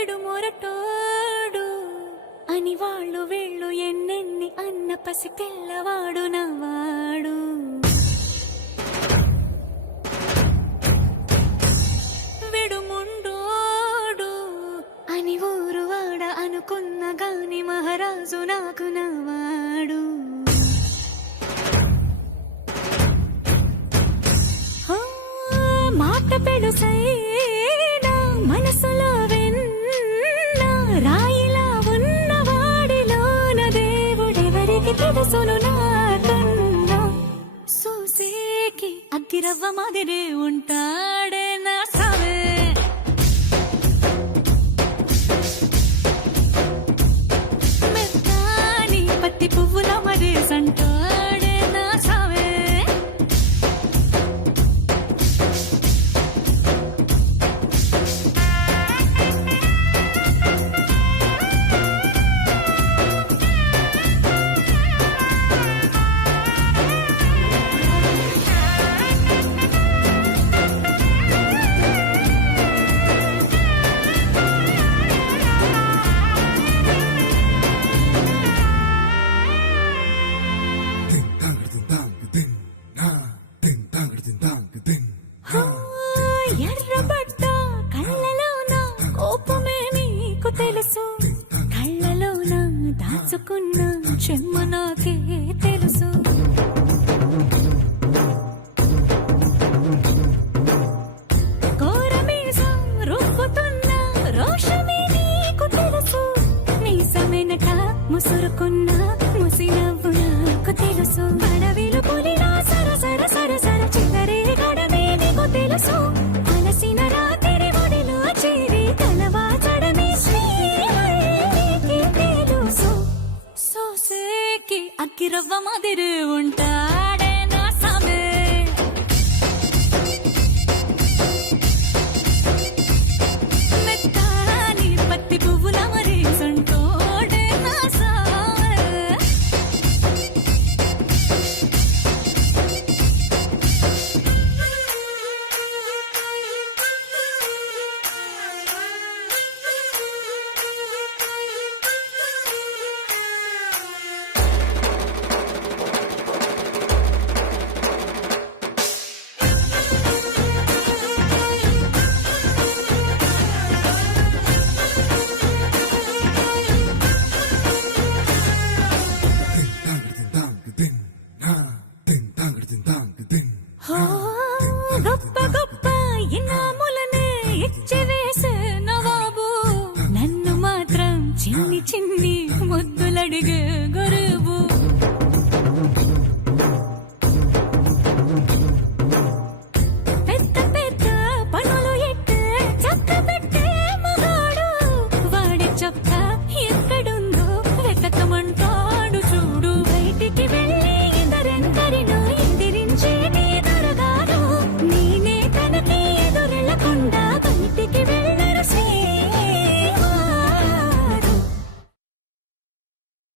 విడు మొరటోడు అని వాళ్ళు వీళ్ళు ఎన్నెన్ని అన్న పసి పిల్లవాడు నవాడు. విడు ముండోడు అని ఊరు వాడ అనుకున్న గాని మహారాజు నాకు నవాడు. మాట పెడుసైనా మనసులో వెన్న రాయిలా ఉన్నవాడిలోన దేవుడెవరికి తెలుసును నాకన్నా. సూసేకి అగ్గిరవ్వ మాదిరే ఉంటాడే నా సావే. మెత్తాని పత్తి పువ్వుల మరే సంటాడే నా సావే. ఎర్రబడ్డ కళ్ళలోన కోపమే నీకు తెలుసు, కళ్ళలోన దాచుకున్న చెమ్మ నాకే తెలుసు. కోరమీసం రుబ్బుతున్న రోషమే నీకు తెలుసు, మీసమెనక ముసురుకున్న ముసినవ్వు నాకు తెలుసు. అడవిలు పులినా సరసర సరసర చివరే గడమే నీకు తెలుసు. అలసిన రాత్రి ఒడిలో చేరి కలవాచడమే శ్రీకి తెలుసు. సోసేకి అగ్గిరవ్వ మాదిరి ఉంటాడే నా సామే. మెత్తాని పత్తి పువ్వుల మరీ సంటోడే నా సామే. గొప్ప గొప్ప ఇనాములనే ఇచ్చివేసే నవాబు, నన్ను మాత్రం చిన్ని చిన్ని ముద్దులడిగే